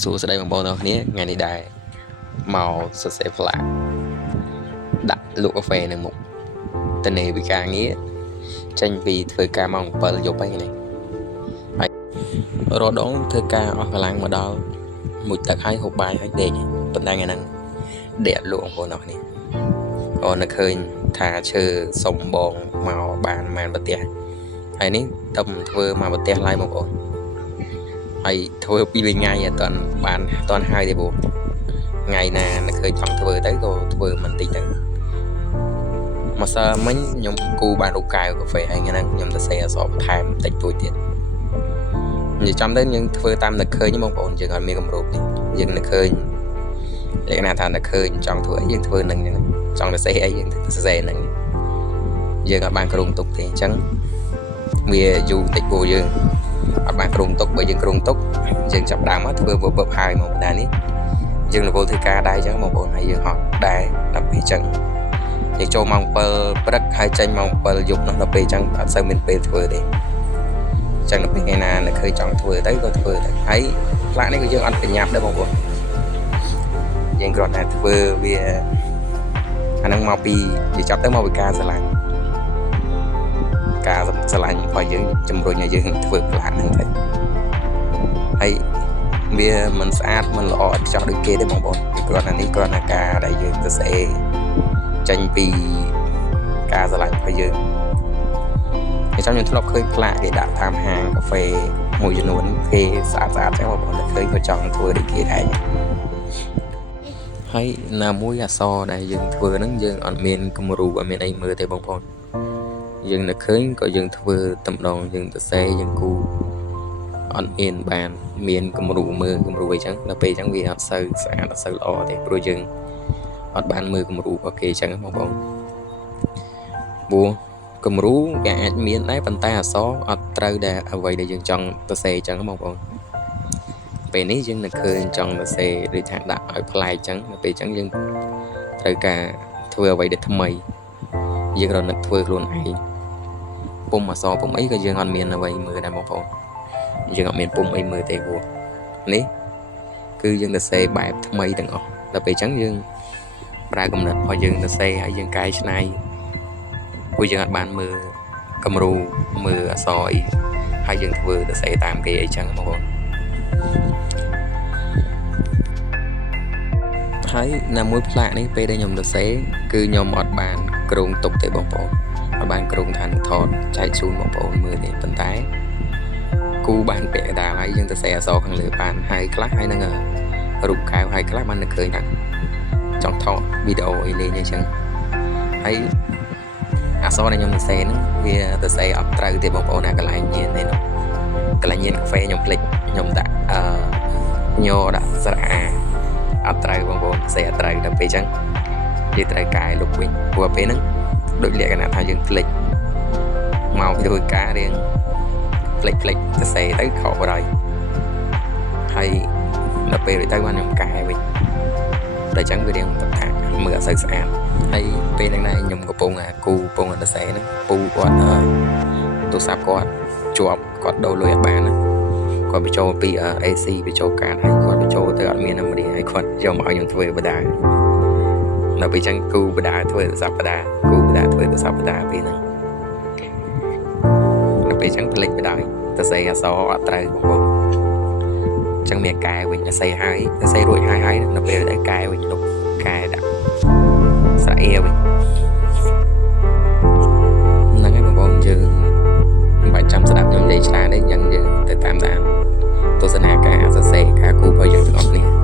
សួស្តីបងប្អូនទាំងគ្នាថ្ងៃនេះដែរមកសរសេរផ្លាកដាក់លក់កាហ្វេនៅមុខតនេពីការងារចេញពីធ្វើការម៉ោង7យប់ហ្នឹងហើយរដងធ្វើការអស់កម្លាំងមកដល់មួយទឹកហើយហូបបាយហើយដេកប៉ុន្តែថ្ងៃហ្នឹងដេកលក់បងប្អូនទាំងគ្នាអូននឹកឃើញថាឈើសុំបងមកបានមែនប្រទេសហើយនេះតំធ្វើមកប្រទេសឡើយបងប្អូនហើយធ្វើពីរថ្ងៃអត់តាន់ហើយទេបងថ្ងៃណានឹកឃើញចង់ធ្វើទៅក៏ធ្វើមិនតិចទៅមកសើមិញខ្ញុំគូបានរូបកាយកាហ្វេហើយថ្ងៃហ្នឹងខ្ញុំទៅសេអសបន្ថែមតិចតួចទៀតនិយាយចំទៅយើងធ្វើតាមនឹកឃើញបងប្អូនយើងអត់មានកម្រោបនេះយើងនឹកឃើញលក្ខណៈថានឹកឃើញចង់ធ្វើអីយើងធ្វើនឹងហ្នឹងចង់ទៅសេអីយើងទៅសេហ្នឹងយើងអត់បានក្រុងទុកទេអញ្ចឹងវាយូរតិចពួកយើងអត់បានក្រុងទុកបើយើងក្រុងទុកយើងចាប់ដើមមកធ្វើវឹបហើយមកបណ្ដានេះយើងរវល់ធ្វើការដែរអញ្ចឹងបងប្អូនហើយយើងហត់ដែរដល់ពេលអញ្ចឹងយើងចូលម៉ោង7ព្រឹកហើយចេញម៉ោង7យប់នោះដល់ពេលអញ្ចឹងអត់សូវមានពេលធ្វើទេអញ្ចឹងដល់ពេលថ្ងៃណានឹកឃើញចង់ធ្វើទៅក៏ធ្វើទៅហើយផ្លាកនេះក៏យើងអត់ប្រញាប់ដែរបងប្អូនយើងគ្រាន់តែធ្វើវាអាហ្នឹងមកពីវាចាប់ទៅមកពីការស្រឡាញ់របស់យើងជំរុញឲ្យយើងធ្វើផ្លាកហ្នឹងទៅហើយវាមិនស្អាតមិនល្អឥតខ្ចោះដូចគេទេបងប្អូនគ្រាន់តែនេះគ្រាន់តែការដែលយើងទៅស្អេចេញពីការស្រឡាញ់របស់យើងខ្ញុំធ្លាប់ឃើញផ្លាកគេដាក់តាមហាងកាហ្វេមួយចំនួនគេស្អាតចឹងបងប្អូនតែឃើញក៏ចង់ធ្វើដូចគេដែរហើយណាមួយអក្សរដែលយើងធ្វើហ្នឹងយើងអត់មានគំរូអត់មានអីមើលទេបងប្អូនយើងនឹកឃើញក៏យើងធ្វើតំណងយើងទៅសេយើងគូអត់បានមានគំរូមើលគំរូអីចឹងដល់ពេលអញ្ចឹងវាអត់សូវស្អាតអត់សូវល្អទេព្រោះយើងអត់បានមើលគំរូរបស់គេអញ្ចឹងបងប្អូនព្រោះគំរូវាអាចមានដែរប៉ុន្តែអក្សរអត់ត្រូវដែលអ្វីដែលយើងចង់ទៅសេអញ្ចឹងបងប្អូនពេលនេះយើងនឹកឃើញចង់ទៅសេដូចថាដាក់ឲ្យប្លែកអញ្ចឹងដល់ពេលអញ្ចឹងយើងត្រូវការធ្វើអ្វីដែលថ្មីយើងរនឹកធ្វើខ្លួនឯងពុំអក្សរពុំអីក៏យើងអត់មានអ្វីមើលដែរបងប្អូនយើងអត់មានពុំអីមើលទេព្រោះនេះគឺយើងទៅសេបែបថ្មីទាំងអស់ដល់ពេលអញ្ចឹងយើងប្រើកំណត់របស់យើងទៅសេហើយយើងកែច្នៃព្រោះយើងអត់បានមើលគំរូមើលអក្សរអីហើយយើងធ្វើទៅសេតាមគេអីចឹងបងប្អូនហើយណាមួយផ្លាកនេះពេលដែលខ្ញុំទៅសេគឺខ្ញុំអត់បានក្រុងទុកទេបងប្អូនអត់បានក្រុងថានឹងថតចែកជូនបងប្អូនមើលទេប៉ុន្តែគូបានពាក់កណ្ដាលហើយយើងទៅសេអក្សរខាងលើបានហើយខ្លះហើយនឹងរូបកែវហើយខ្លះបាននឹកឃើញថាចង់ថតវីដេអូអីលេងអីចឹងហើយអក្សរដែលខ្ញុំទៅសេហ្នឹងវាទៅសេអត់ត្រូវទេបងប្អូនអាកន្លែងញៀននេះកន្លែងញៀនកាហ្វេខ្ញុំភ្លេចខ្ញុំដាក់ញដាក់ស្រៈអត់ត្រូវបងប្អូនសេអត់ត្រូវដល់ពេលអញ្ចឹងយើងត្រូវកែលុបវិញព្រោះពេលហ្នឹងដូចលក្ខណៈថាយើងភ្លេចមកពីធ្វើការរៀងភ្លេចទៅសេទៅខកបរហើយដល់ពេលទៅបានខ្ញុំកែវិញតែអញ្ចឹងវារៀងថាមើលអត់សូវស្អាតហើយពេលហ្នឹងដែរខ្ញុំកំពុងគូកំពុងទៅសេហ្នឹងពូគាត់ទូរស័ព្ទគាត់ជាប់គាត់ដូរលុយអត់បានគាត់បញ្ចូលពី AC បញ្ចូលកាតហើយគាត់បញ្ចូលទៅអត់មានអាមេរិកហើយគាត់យកមកឲ្យខ្ញុំធ្វើបដាដល់ពេលអញ្ចឹងគូបដាធ្វើទូរស័ព្ទបដាគូបដាធ្វើទូរស័ព្ទបដាពេលហ្នឹងដល់ពេលអញ្ចឹងផ្លេចបដាទៅសេអក្សរអត់ត្រូវបងប្អូនអញ្ចឹងមានកែវិញទៅសេរួចហើយដល់ពេលទៅកែវិញលុបកែដាក់ស្រៈអៀវិញហ្នឹងហើយបងប្អូនយើងមិនបាច់ចាំស្ដាប់ខ្ញុំនិយាយច្រើនទេយ៉ាងយើងទៅតាមដានទស្សនាការសរសេរការគូរបស់យើងទាំងអស់គ្នា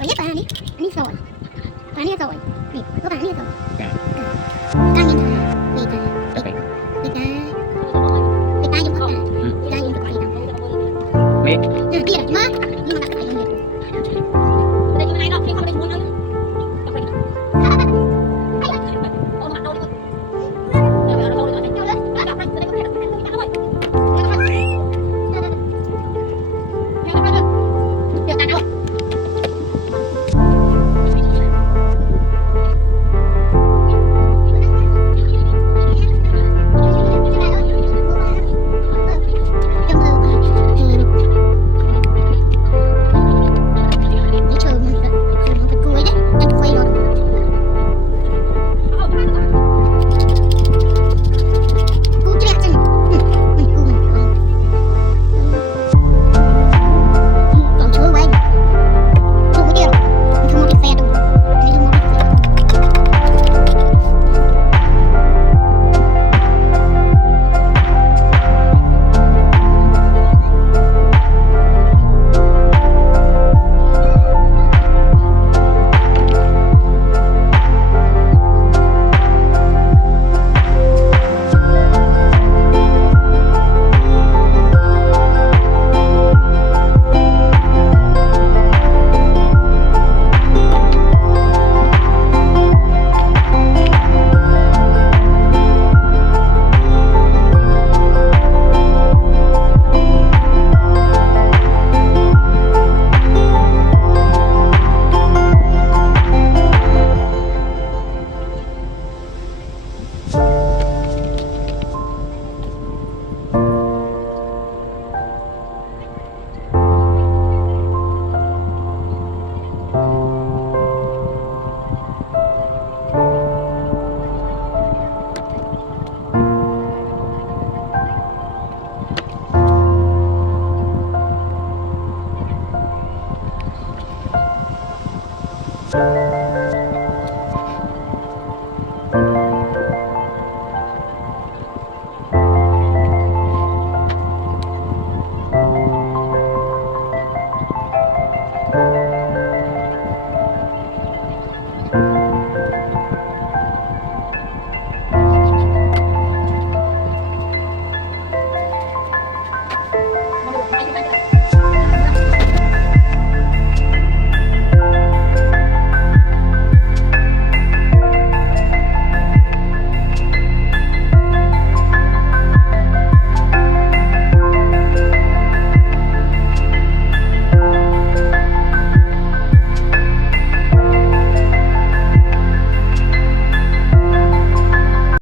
Anh nhất là anh đi rồi. Anh đi rồi.